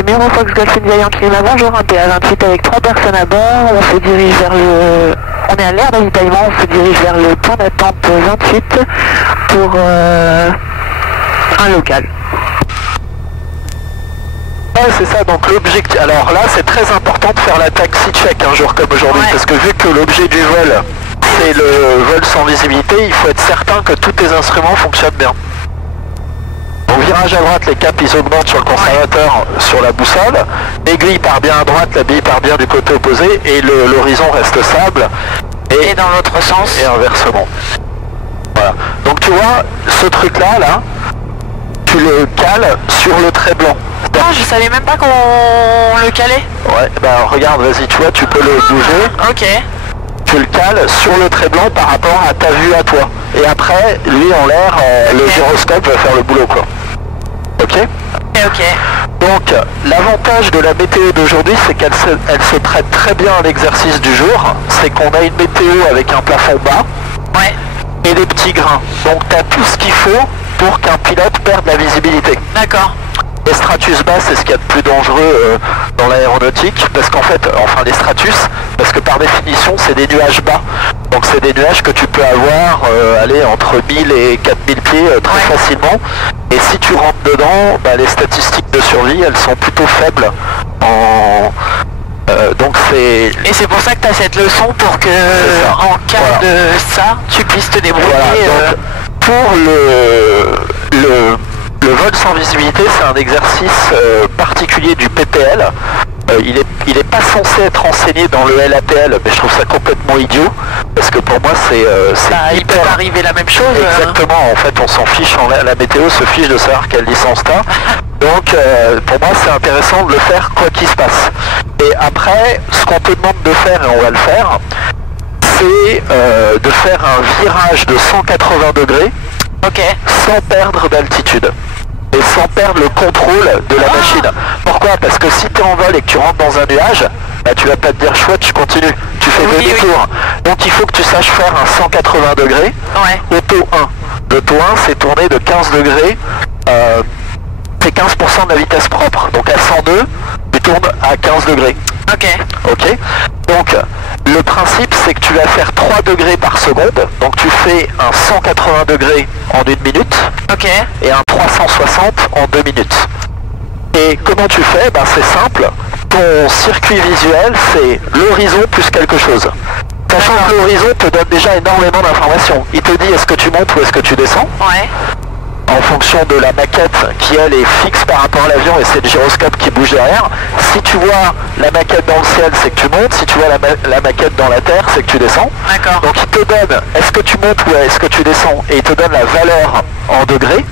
c'est Miro Fox Golf India Yankee Lima, bonjour, un PA28 avec 3 personnes à bord, on se dirige vers le... On est à l'air d'avitaillement, on se dirige vers le point d'attente 28 pour un local. Ouais, c'est ça, donc l'objectif... Alors là, c'est très important de faire la taxi check un jour comme aujourd'hui, parce que vu que l'objet du vol, c'est le vol sans visibilité, il faut être certain que tous tes instruments fonctionnent bien. Donc virage à droite, les caps ils augmentent sur le conservateur, sur la boussole, l'aiguille part bien à droite, la bille part bien du côté opposé, et l'horizon reste stable. Et dans l'autre sens. Et inversement. Voilà. Donc tu vois, ce truc-là, là, tu le cales sur le trait blanc. Ah, je savais même pas qu'on le calait. Ouais, bah regarde, vas-y, tu vois, tu peux le bouger. Ok. Tu le cales sur le trait blanc par rapport à ta vue à toi. Et après, lui en l'air, le gyroscope va faire le boulot, quoi. Ok? Ok. Donc, l'avantage de la météo d'aujourd'hui, c'est qu'elle se prête très bien à l'exercice du jour. C'est qu'on a une météo avec un plafond bas. Ouais. Et des petits grains. Donc, tu as tout ce qu'il faut pour qu'un pilote perde la visibilité. D'accord. Les stratus bas, c'est ce qu'il y a de plus dangereux dans l'aéronautique, parce qu'en fait, enfin les stratus, parce que par définition, c'est des nuages bas. Donc c'est des nuages que tu peux avoir, aller entre 1000 et 4000 pieds très facilement. Et si tu rentres dedans, bah, les statistiques de survie, elles sont plutôt faibles. Donc c'est... Et c'est pour ça que tu as cette leçon pour que, en cas de ça, tu puisses te débrouiller. Voilà, donc, pour le vol sans visibilité, c'est un exercice particulier du PPL. Il est pas censé être enseigné dans le LAPL, mais je trouve ça complètement idiot, parce que pour moi c'est il peut arriver la même chose. Exactement, en fait on s'en fiche, la météo se fiche de savoir quelle licence t'as. Donc pour moi c'est intéressant de le faire quoi qu'il se passe. Et après, ce qu'on te demande de faire, et on va le faire, c'est de faire un virage de 180 degrés sans perdre d'altitude. Et sans perdre le contrôle de la machine. Pourquoi? Parce que si tu es en vol et que tu rentres dans un nuage, bah, tu vas pas te dire chouette, tu continues. Tu fais demi-tour. Donc il faut que tu saches faire un 180 degrés. Auto 1. L'auto 1, c'est tourner de 15 degrés. C'est 15% de la vitesse propre. Donc à 102, tu tournes à 15 degrés. Ok. Donc le principe c'est que tu vas faire 3 degrés par seconde. Donc tu fais un 180 degrés en 1 minute. Et un 360 en 2 minutes. Et comment tu fais? Ben, c'est simple. Ton circuit visuel c'est l'horizon plus quelque chose. Sachant que l'horizon te donne déjà énormément d'informations. Il te dit est-ce que tu montes ou est-ce que tu descends. En fonction de la maquette qui elle est fixe par rapport à l'avion et c'est le gyroscope qui bouge derrière. Si tu vois la maquette dans le ciel, c'est que tu montes. Si tu vois la maquette dans la terre, c'est que tu descends. Donc il te donne est-ce que tu montes ou est-ce que tu descends et il te donne la valeur en degrés,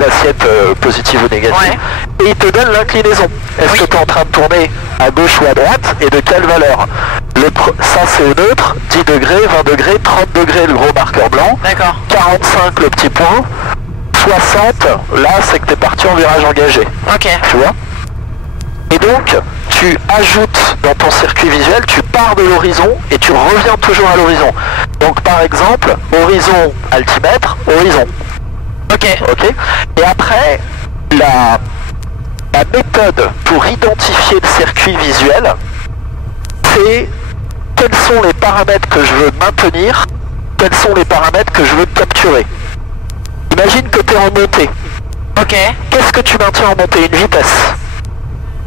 l'assiette positive ou négative, et il te donne l'inclinaison. Est-ce que tu es en train de tourner à gauche ou à droite et de quelle valeur? Ça c'est au neutre, 10 degrés, 20 degrés, 30 degrés le gros marqueur blanc, 45 le petit point, 60, là c'est que tu es parti en virage engagé. Tu vois? Et donc, tu ajoutes dans ton circuit visuel, tu pars de l'horizon et tu reviens toujours à l'horizon. Donc par exemple, horizon altimètre, horizon. Et après, la méthode pour identifier le circuit visuel, c'est quels sont les paramètres que je veux maintenir, quels sont les paramètres que je veux capturer. Imagine que tu es en montée. Qu'est-ce que tu maintiens en montée? Une vitesse.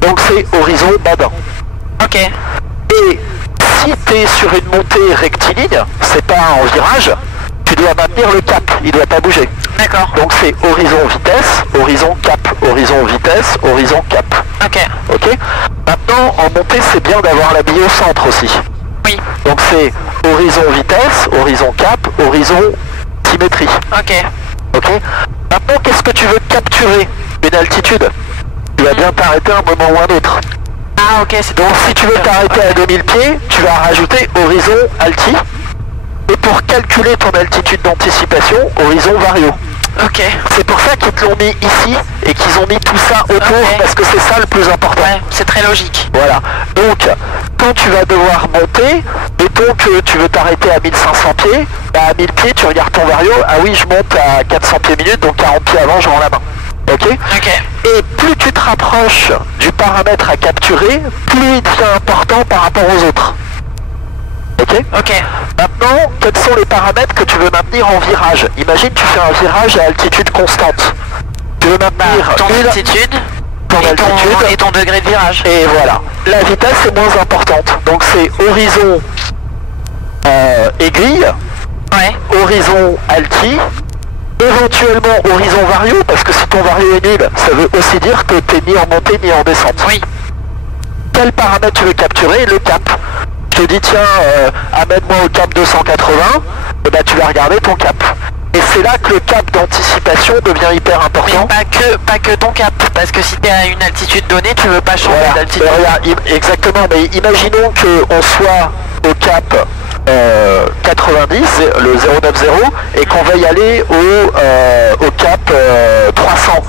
Donc c'est horizon badin. Et si tu es sur une montée rectiligne, c'est pas en virage, tu dois maintenir le cap, il doit pas bouger. Donc c'est horizon vitesse, horizon cap, horizon vitesse, horizon cap. Maintenant en montée c'est bien d'avoir la bille au centre aussi. Donc c'est horizon vitesse, horizon cap, horizon symétrie. Maintenant qu'est-ce que tu veux capturer? Une altitude. Tu vas bien t'arrêter un moment ou un autre. Donc si tu veux t'arrêter à 2000 pieds, tu vas rajouter horizon alti. Et pour calculer ton altitude d'anticipation, horizon vario. C'est pour ça qu'ils te l'ont mis ici et qu'ils ont mis tout ça autour parce que c'est ça le plus important. C'est très logique. Voilà. Donc, quand tu vas devoir monter, mettons que tu veux t'arrêter à 1500 pieds, bah à 1000 pieds, tu regardes ton vario, ah oui, je monte à 400 pieds minute, donc 40 pieds avant, je rends la main. Ok. Et plus tu te rapproches du paramètre à capturer, plus il devient important par rapport aux autres. Ok. Maintenant, quels sont les paramètres que tu veux maintenir en virage? Imagine tu fais un virage à altitude constante. Tu veux maintenir ton altitude et ton degré de virage. Et voilà. La vitesse est moins importante. Donc c'est horizon aiguille, horizon alti, éventuellement horizon vario, parce que si ton vario est nul, ça veut aussi dire que tu n'es ni en montée ni en descente. Oui. Quel paramètre tu veux capturer? Le cap. Je te dis tiens, amène-moi au cap 280, et ben tu vas regarder ton cap. Et c'est là que le cap d'anticipation devient hyper important. Mais pas que ton cap, parce que si tu es à une altitude donnée, tu veux pas changer d'altitude. Exactement, mais imaginons qu'on soit au cap 90, le 090, et qu'on va y aller au cap 300.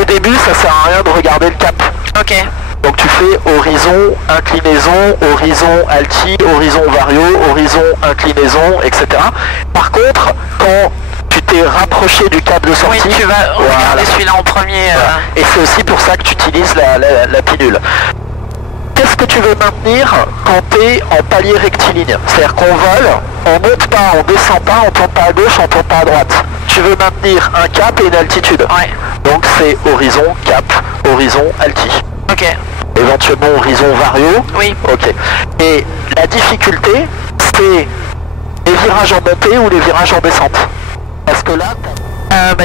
Au début, ça sert à rien de regarder le cap. Ok. Donc tu fais horizon, inclinaison, horizon alti, horizon vario, horizon, inclinaison, etc. Par contre, quand tu t'es rapproché du cap de sortie, tu vas regarder celui-là en premier. Et c'est aussi pour ça que tu utilises la pilule. Qu'est-ce que tu veux maintenir quand tu es en palier rectiligne? C'est-à-dire qu'on vole, on monte pas, on descend pas, on tourne pas à gauche, on tourne pas à droite. Tu veux maintenir un cap et une altitude. Donc c'est horizon, cap, horizon, alti. Ok. Éventuellement horizon vario. Oui. Ok. Et la difficulté, c'est les virages en montée ou les virages en descente. Parce que là,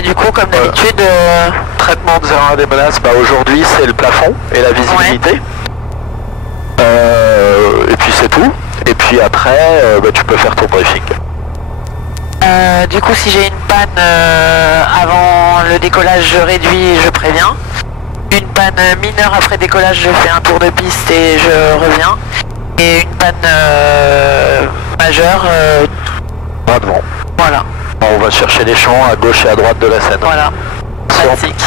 du coup, comme d'habitude, traitement de 0 des menaces, aujourd'hui c'est le plafond et la visibilité. Et puis c'est tout. Et puis après, tu peux faire ton briefing. Du coup, si j'ai une panne avant le décollage, je réduis et je préviens. Une panne mineure après décollage, je fais un tour de piste et je reviens. Et une panne majeure, pas devant. Voilà. On va chercher les champs à gauche et à droite de la Seine. Voilà.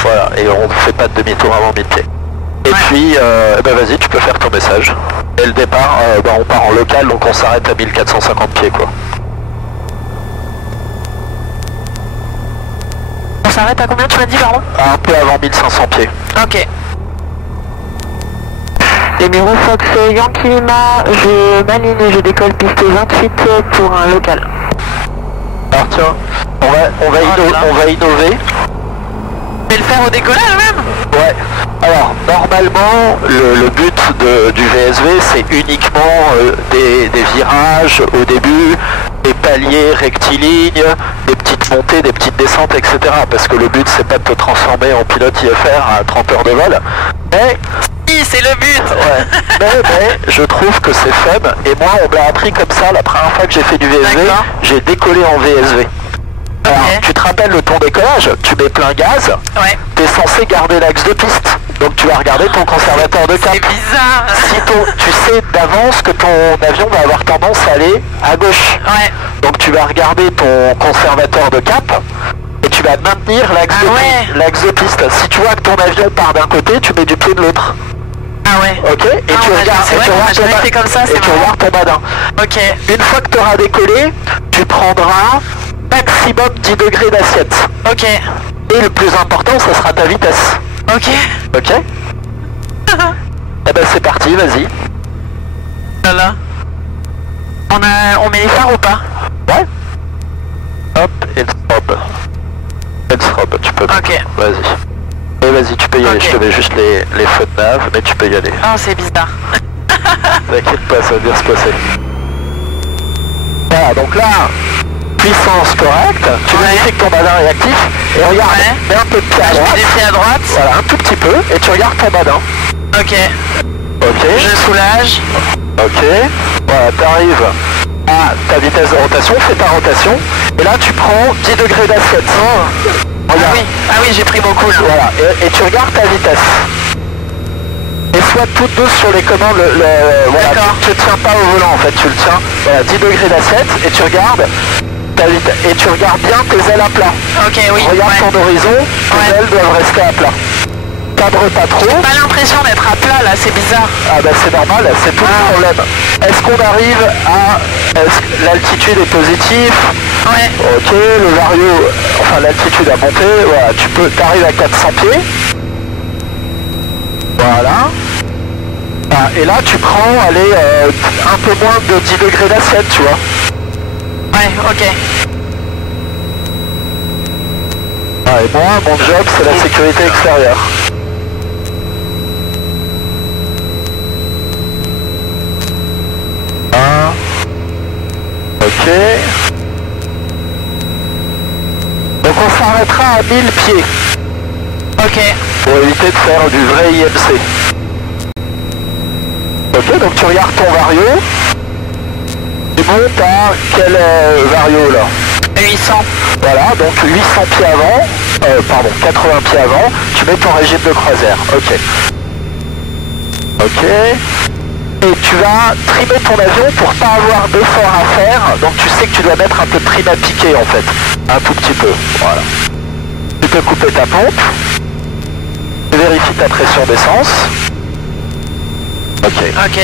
Voilà. Et on ne fait pas de demi-tour avant midi. Et puis, vas-y, tu peux faire ton message. Et le départ, on part en local, donc on s'arrête à 1450 pieds, quoi. On s'arrête à combien, tu m'as dit, pardon? Un peu avant 1500 pieds. Ok. Numéro Fox Yankee Lima, je m'aligne et je décolle piste 28 pour un local. Alors tiens, on va innover. Tu vais le faire au décollage même? Ouais. Alors, normalement, le but du VSV, c'est uniquement des virages au début, des paliers rectilignes, des petites montées, des petites descentes, etc. Parce que le but, c'est pas de te transformer en pilote IFR à 30 heures de vol. Mais... Si, c'est le but. Ouais. mais je trouve que c'est fun. Et moi, on me l'a appris comme ça la première fois que j'ai fait du VSV. J'ai décollé en VSV. Alors, tu te rappelles le ton décollage, tu mets plein gaz, tu es censé garder l'axe de piste, donc tu vas regarder ton conservateur de cap. C'est bizarre. Si tu sais d'avance que ton avion va avoir tendance à aller à gauche, donc tu vas regarder ton conservateur de cap et tu vas maintenir l'axe de piste. Si tu vois que ton avion part d'un côté, tu mets du pied de l'autre. Ok. Et tu regardes ton badin. Ok. Une fois que tu auras décollé, tu prendras maximum 10 degrés d'assiette. Ok. Et le plus important, ça sera ta vitesse. Ok. Ok. Eh ben c'est parti, vas-y. Voilà. On met les phares ou pas? Ouais. Hop, et strobe. Tu peux. Ok. Vas-y. Et vas-y, tu peux y aller. Je te mets juste les feux de nav, mais tu peux y aller. Oh, c'est bizarre. T'inquiète pas, ça va bien se passer. Voilà, donc là... puissance correcte, tu vérifies que ton badin est actif et regarde, mets un peu de pied à droite. Des pieds à droite. Voilà, un tout petit peu et tu regardes ton badin. Ok. Ok. Je soulage. Ok. Voilà, t'arrives à ta vitesse de rotation, fais ta rotation et là tu prends 10 degrés d'assiette. Regarde. Ah oui, j'ai pris beaucoup là. Voilà, et tu regardes ta vitesse. Et sois toute douce sur les commandes, voilà, tu ne tiens pas au volant en fait, tu le tiens, voilà, 10 degrés d'assiette et tu regardes. Et tu regardes bien tes ailes à plat. Ok, oui. Regarde ton horizon, tes ailes doivent rester à plat. Cadre pas trop. J'ai pas l'impression d'être à plat là, c'est bizarre. Ah bah c'est normal, c'est tout le problème. Est-ce qu'on arrive à... Est-ce que l'altitude est positive? Ouais. Ok, le vario, enfin l'altitude a monté, voilà, t'arrives à 400 pieds. Voilà. Ah, et là tu prends, allez, un peu moins de 10 degrés d'assiette, tu vois. Ouais, ok. Ah, et moi, mon job, c'est la sécurité extérieure. Ok. Donc on s'arrêtera à 1000 pieds. Ok. Pour éviter de faire du vrai IMC. Ok, donc tu regardes ton vario. Tu montes à quel vario là? 800. Voilà, donc 800 pieds avant, pardon, 80 pieds avant, tu mets ton régime de croisière. Ok. Ok. Et tu vas trimer ton avion pour pas avoir d'effort à faire. Donc tu sais que tu dois mettre un peu de prime à piquer en fait. Un tout petit peu. Voilà. Tu peux couper ta pompe. Tu vérifies ta pression d'essence. Ok. Ok.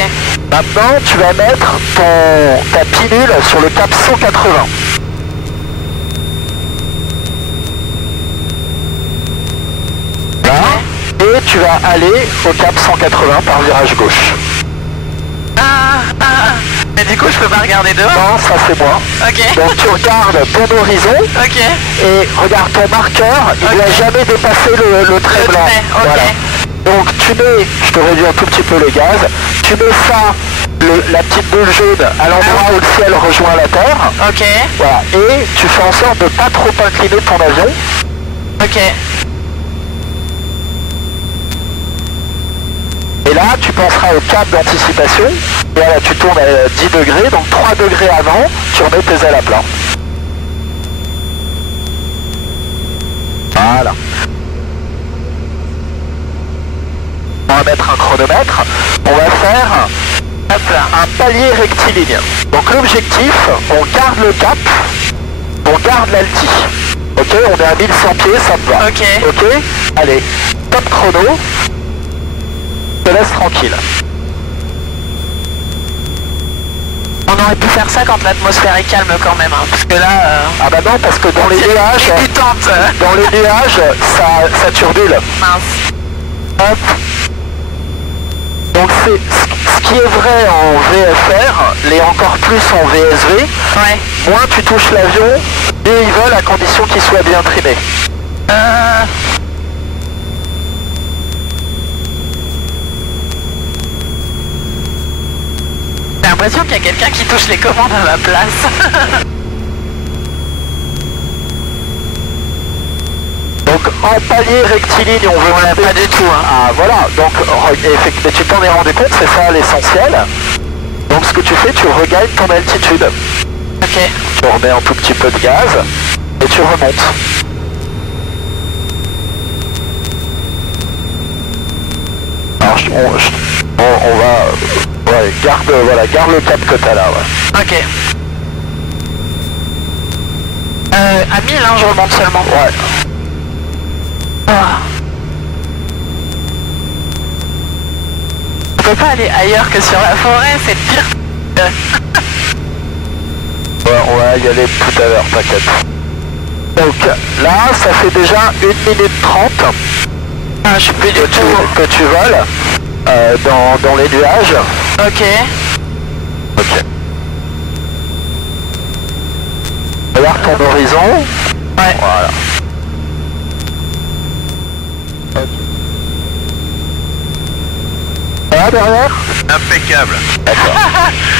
Maintenant tu vas mettre ta pilule sur le cap 180. Là. Et tu vas aller au cap 180 par virage gauche. Mais du coup je peux pas regarder dehors. Non, ça c'est moi. Ok. Donc tu regardes ton horizon. Ok. Et regarde ton marqueur, il ne doit jamais dépasser le trait blanc. Okay. Voilà. Donc tu mets, je te réduis un tout petit peu le gaz, tu mets ça, la petite boule jaune à l'endroit où le ciel rejoint la terre. Ok. Voilà. Et tu fais en sorte de ne pas trop incliner ton avion. Ok. Et là, tu penseras au cap d'anticipation. Voilà, tu tournes à 10 degrés, donc 3 degrés avant, tu remets tes ailes à plat. Voilà. On va mettre un chronomètre. On va faire un palier rectiligne. Donc l'objectif, on garde le cap, on garde l'alti. Ok, on est à 1100 pieds, ça me va. Ok. Ok, allez, top chrono. Je te laisse tranquille. On aurait pu faire ça quand l'atmosphère est calme quand même, hein, parce que là... Ah bah non, parce que dans les nuages, dans les nuages, ça turbule. Mince. Hop. Donc c'est ce qui est vrai en VFR, l'est encore plus en VSV. Ouais. Moins tu touches l'avion, mieux il vole à condition qu'il soit bien trimé. J'ai l'impression qu'il y a quelqu'un qui touche les commandes à ma place. Donc en palier rectiligne, on veut monter. Pas du tout. Hein. Ah voilà, donc mais tu t'en es rendu compte, c'est ça l'essentiel. Donc ce que tu fais, tu regagnes ton altitude. Ok. Tu remets un tout petit peu de gaz et tu remontes. Alors on va... Ouais, garde le cap que t'as là. Ouais. Ok. À 1000, hein, je remonte seulement. Ouais. On peut pas aller ailleurs que sur la forêt, c'est pire. Ouais, on va y aller tout à l'heure, t'inquiète. Donc là, ça fait déjà 1 minute 30 Je suis plus du tout. que tu voles dans les nuages. Ok. Ok. Regarde ton horizon. Ouais. Voilà. Là derrière? Impeccable. D'accord.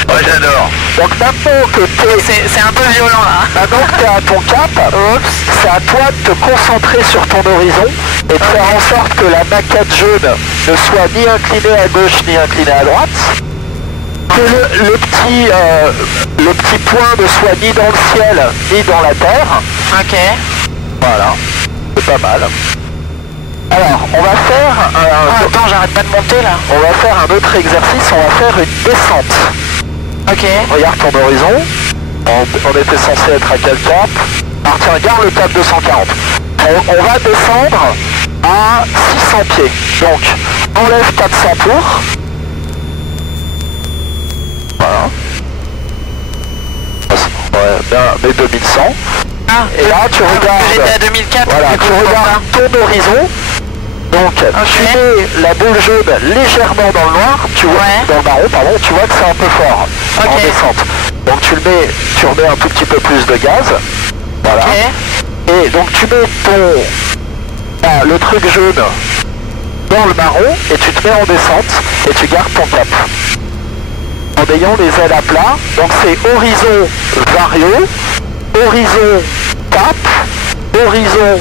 Ouais, j'adore. Donc maintenant que C'est un peu violent là. maintenant que t'es à ton cap, c'est à toi de te concentrer sur ton horizon et de faire en sorte que la maquette jaune ne soit ni inclinée à gauche ni inclinée à droite. Que le petit point ne soit ni dans le ciel ni dans la terre. Ok. Voilà, c'est pas mal. Alors, on va faire Attends, j'arrête pas de monter là. on va faire un autre exercice, on va faire une descente. Ok. Regarde ton horizon, on était censé être à quel cap? Alors tiens, regarde le cap 240. On va descendre à 600 pieds. Donc, enlève 400 tours. Voilà. mais 2100. Ah, Et là, tu regardes. J'étais à 2004. Voilà, tu regardes ton horizon. Donc, tu mets la boule jaune légèrement dans le noir, tu vois, dans le marron, pardon, tu vois que c'est un peu fort en descente. Donc, tu remets un tout petit peu plus de gaz. Voilà. Et donc, tu mets le truc jaune dans le marron et tu te mets en descente et tu gardes ton cap. En ayant les ailes à plat, donc c'est horizon vario, horizon cap, horizon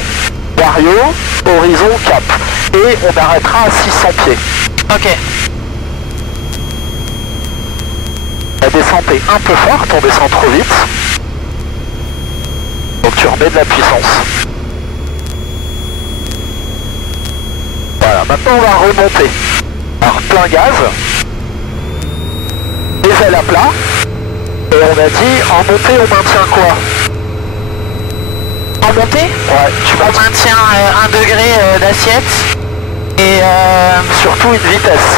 vario, horizon cap. Et on arrêtera à 600 pieds. Ok. La descente est un peu forte, on descend trop vite. Donc tu remets de la puissance. Voilà, maintenant on va remonter. Alors plein gaz. Les ailes à plat. Et on a dit en montée on maintient quoi? En montée? Ouais, on maintient 1 degré d'assiette. Et surtout une vitesse.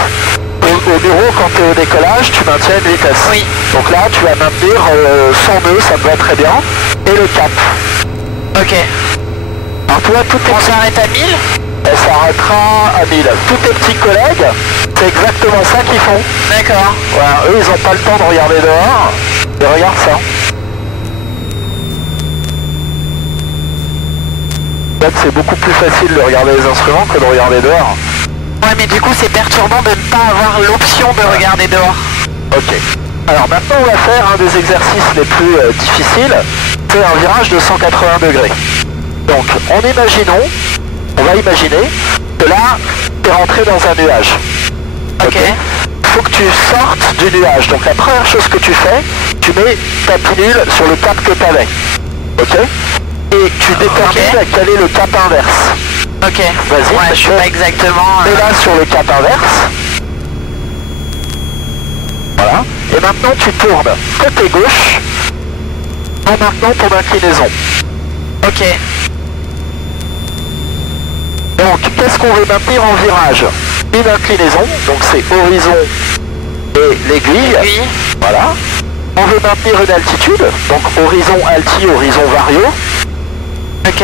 Au bureau, quand tu es au décollage, tu maintiens une vitesse. Oui. Donc là, tu vas maintenir 100 nœuds, ça me va très bien. Et le cap. Ok. Alors toi, on s'arrête à 1000? Elle s'arrêtera à 1000. Tous tes petits collègues, c'est exactement ça qu'ils font. D'accord. Voilà, eux, ils n'ont pas le temps de regarder dehors. Et regarde ça. En fait, c'est beaucoup plus facile de regarder les instruments que de regarder dehors. Ouais, mais du coup, c'est perturbant de ne pas avoir l'option de regarder dehors. Ok. Alors maintenant, on va faire un des exercices les plus difficiles. C'est un virage de 180 degrés. Donc, on va imaginer que là, tu es rentré dans un nuage. Ok. Il faut que tu sortes du nuage. Donc, la première chose que tu fais, tu mets ta pilule sur le cap que tu avais. Ok. Et tu détermines quel est le cap inverse. Ok. Vas-y. Ouais, je suis pas exactement... Et là, sur le cap inverse. Voilà. Et maintenant, tu tournes côté gauche en maintenant ton inclinaison. Ok. Donc, qu'est-ce qu'on veut maintenir en virage? Une inclinaison, donc c'est horizon et l'aiguille. Oui. Voilà. On veut maintenir une altitude, donc horizon alti, horizon vario. Ok.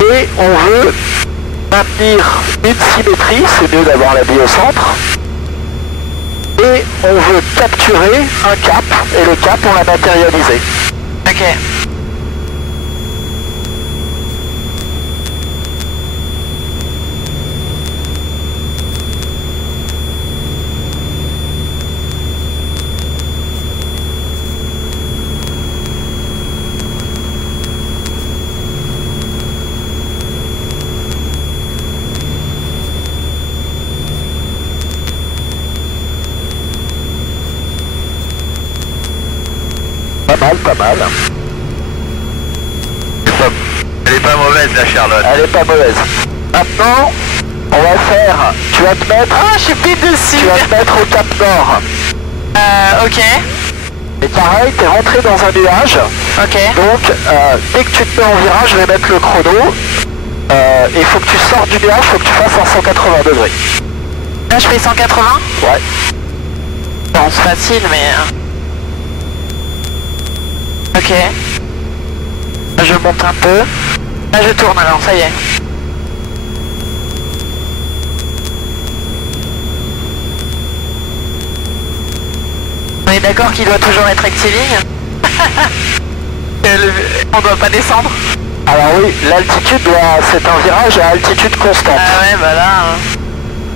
Et on veut maintenir une symétrie, c'est mieux d'avoir la bille au centre. Et on veut capturer un cap, et le cap on l'a matérialisé. Ok. Pas mal. Elle est pas mauvaise la Charlotte. Elle est pas mauvaise. Maintenant, on va faire... Tu vas te mettre... Ah, je suis pile dessus. Tu vas te mettre au cap nord. Ok. Et pareil, t'es rentré dans un nuage. Ok. Donc, dès que tu te mets en virage, je vais mettre le chrono. Il faut que tu sortes du nuage, il faut que tu fasses un 180 degrés. Là, je fais 180? Ouais. Bon, c'est facile, mais... Ok. Là, je monte un peu. Là, je tourne alors, ça y est. On est d'accord qu'il doit toujours être rectiligne? On doit pas descendre? Alors oui, l'altitude c'est un virage à altitude constante. Ah ouais, bah là...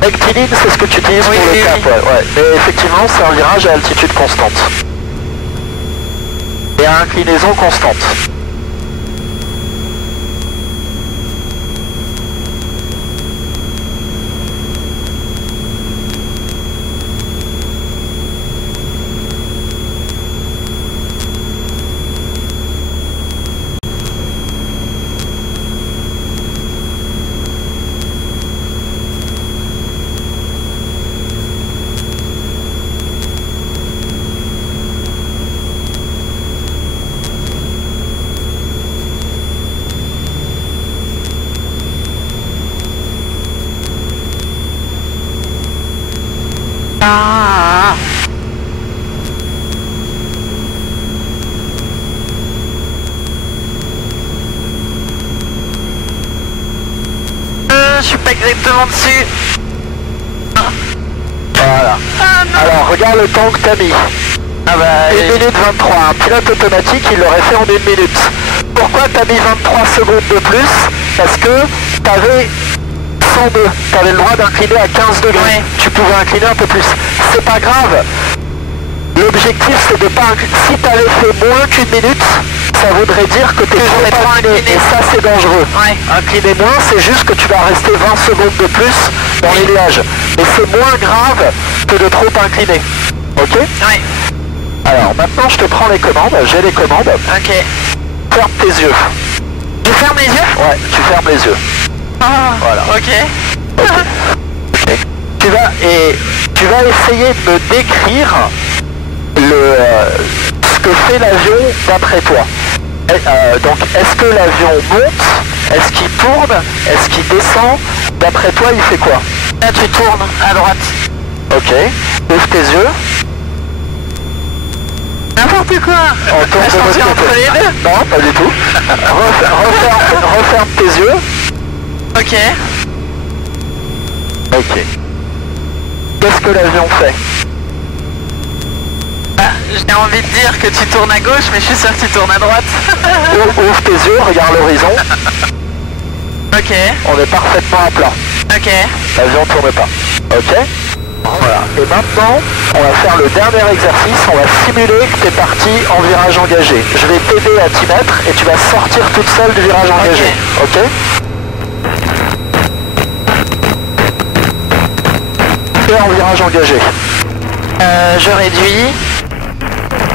Rectiligne, c'est ce que tu utilises pour le cap, ouais. Mais effectivement, c'est un virage à altitude constante. Et à inclinaison constante. je suis pas exactement dessus. Voilà. Ah non. Alors regarde le temps que t'as mis. Ah bah... 1 minute 23. Un pilote automatique, il l'aurait fait en 1 minute. Pourquoi t'as mis 23 secondes de plus? Parce que t'avais 102. T'avais le droit d'incliner à 15 degrés. Ouais. Tu pouvais incliner un peu plus. C'est pas grave. L'objectif c'est de pas... Si t'avais fait moins qu'une minute, ça voudrait dire que t'es trop incliné. Et ça c'est dangereux. Ouais. Incliner moins, c'est juste que tu vas rester 20 secondes de plus dans les nuages. Mais c'est moins grave que de trop incliner. Ok? Ouais. Alors maintenant je te prends les commandes, j'ai les commandes. Ok. Ferme tes yeux. Je ferme les yeux? Ouais, tu fermes les yeux. Ah. Voilà. Ok. Ok. Tu vas essayer de me décrire ce que fait l'avion d'après toi. Donc est-ce que l'avion monte? Est-ce qu'il tourne? Est-ce qu'il descend? D'après toi il fait quoi? Là tu tournes à droite. Ok. Ouvre tes yeux. N'importe quoi. On tourne de l'autre entre côté. les deux. Non, pas du tout. Referme tes yeux. Ok. Ok. Qu'est-ce que l'avion fait? Ah, j'ai envie de dire que tu tournes à gauche, mais je suis sûr que tu tournes à droite. Ouvre tes yeux, regarde l'horizon. Ok. On est parfaitement à plat. Ok. L'avion tourne pas. Ok? Voilà. Et maintenant, on va faire le dernier exercice. On va simuler que tu es parti en virage engagé. Je vais t'aider à t'y mettre et tu vas sortir toute seule du virage engagé. Ok? Tu es en virage engagé. Je réduis.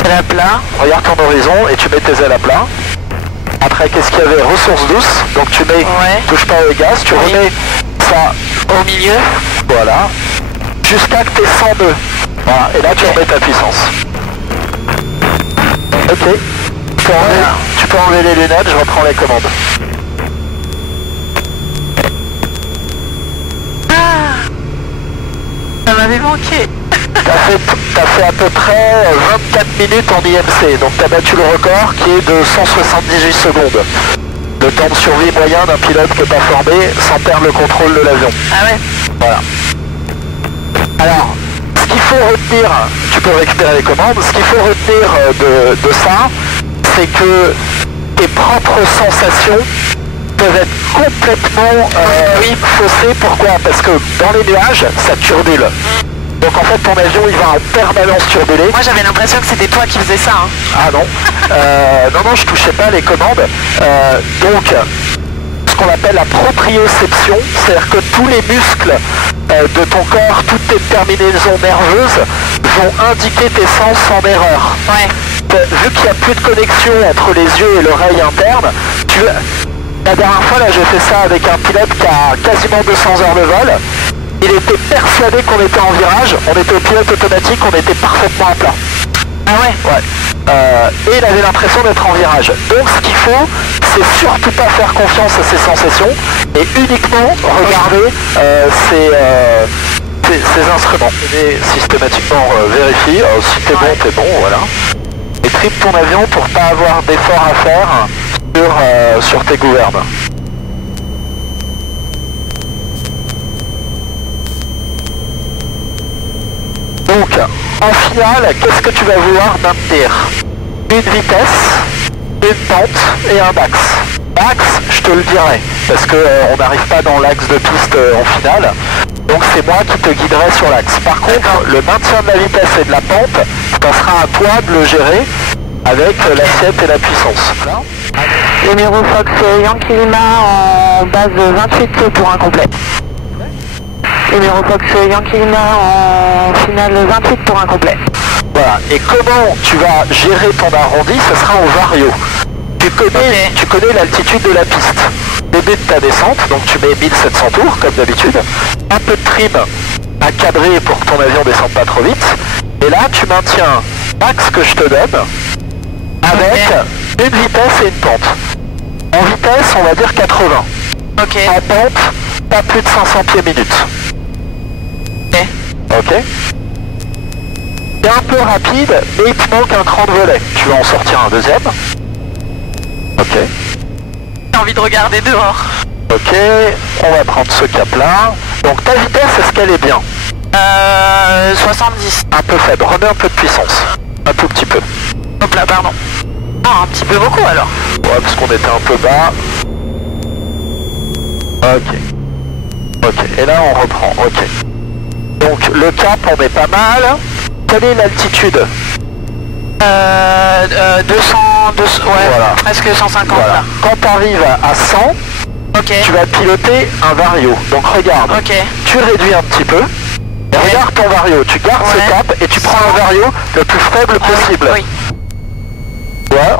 À plat. Regarde ton horizon et tu mets tes ailes à plat. Après, qu'est-ce qu'il y avait? Ressources douces. Donc tu mets, touche pas au gaz, tu remets ça au milieu. Voilà. Jusqu'à que tu aies 102. Voilà. Et là, tu remets ta puissance. Ok. Tu peux enlever les lunettes, je reprends les commandes. Ah, ça m'avait manqué. T'as fait à peu près 24 minutes en IMC, donc t'as battu le record qui est de 178 secondes. Le temps de survie moyen d'un pilote qui n'est pas formé sans perdre le contrôle de l'avion. Ah ouais. Voilà. Alors, ce qu'il faut retenir, tu peux récupérer les commandes, ce qu'il faut retenir de ça, c'est que tes propres sensations peuvent être complètement faussées. Pourquoi? Parce que dans les nuages, ça turbule. Donc en fait ton avion il va en permanence turbuler. Moi j'avais l'impression que c'était toi qui faisais ça. Hein. Ah non. Non, je touchais pas les commandes. Donc ce qu'on appelle la proprioception, c'est-à-dire que tous les muscles de ton corps, toutes tes terminaisons nerveuses vont indiquer tes sens en erreur. Ouais. Vu qu'il n'y a plus de connexion entre les yeux et l'oreille interne, la dernière fois là j'ai fait ça avec un pilote qui a quasiment 200 heures de vol. Il était persuadé qu'on était en virage, on était au pilote automatique, on était parfaitement à plat. Ah ouais? Ouais. Et il avait l'impression d'être en virage. Donc ce qu'il faut, c'est surtout pas faire confiance à ses sensations et uniquement regarder ces instruments. Et systématiquement vérifie, si t'es bon, voilà. Et tripe ton avion pour pas avoir d'effort à faire sur tes gouvernes. Donc, en finale, qu'est-ce que tu vas vouloir maintenir? Une vitesse, une pente et un max. Max, je te le dirai, parce que on n'arrive pas dans l'axe de piste en finale. Donc c'est moi qui te guiderai sur l'axe. Par contre, le maintien de la vitesse et de la pente, ça sera à toi de le gérer avec l'assiette et la puissance. Numéro Fox Yankee Lima en base 28 pour un complet. Numéro Fox Yankee Lima en finale 28 pour un complet. Voilà, et comment tu vas gérer ton arrondi, ce sera au vario. Tu connais l'altitude de la piste. Début de ta descente, donc tu mets 1700 tours comme d'habitude. Un peu de trim à cadrer pour que ton avion descende pas trop vite. Et là tu maintiens max que je te donne avec une vitesse et une pente. En vitesse on va dire 80. Ok. En pente, pas plus de 500 pieds minute. Ok. C'est un peu rapide, mais il te manque un cran de volet. Tu vas en sortir un deuxième. Ok. J'ai envie de regarder dehors. Ok, on va prendre ce cap là. Donc ta vitesse, est-ce qu'elle est bien? 70. Un peu faible, remets un peu de puissance. Un tout petit peu. Hop là, pardon. Ah, un petit peu beaucoup alors. Ouais, parce qu'on était un peu bas. Ok. Ok, et là on reprend, ok. Donc le cap, on est pas mal. Quelle est l'altitude? 200, ouais, voilà. presque 150 Voilà. là. Quand tu arrives à 100, Ok. tu vas piloter un vario. Donc regarde, Ok. tu réduis un petit peu. Et regarde ton vario, tu gardes Ouais. ce cap et tu prends un vario le plus faible possible. Oui. Ouais,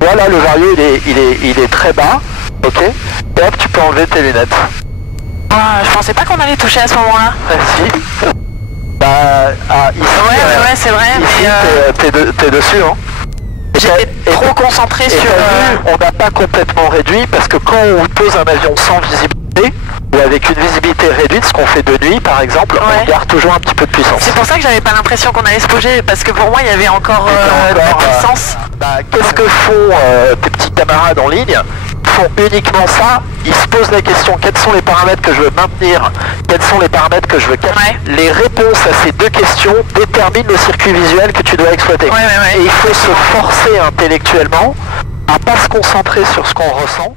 voilà, le vario il est très bas. Ok. Et hop, tu peux enlever tes lunettes. Ah, je pensais pas qu'on allait toucher à ce moment-là. Si. Bah, ici, Ouais, c'est vrai. ici Mais t'es dessus, hein. j'étais trop concentré Et sur... t'as vu, on n'a pas complètement réduit parce que quand on pose un avion sans visibilité ou avec une visibilité réduite, ce qu'on fait de nuit par exemple, on garde toujours un petit peu de puissance. C'est pour ça que j'avais pas l'impression qu'on allait se poser, parce que pour moi il y avait encore de la puissance. Qu'est-ce que font tes petits camarades en ligne? Ils font uniquement ça, ils se posent la question, quels sont les paramètres que je veux maintenir, quels sont les paramètres que je veux casser. Ouais. Les réponses à ces deux questions déterminent le circuit visuel que tu dois exploiter. Ouais. Et il faut se forcer intellectuellement à pas se concentrer sur ce qu'on ressent,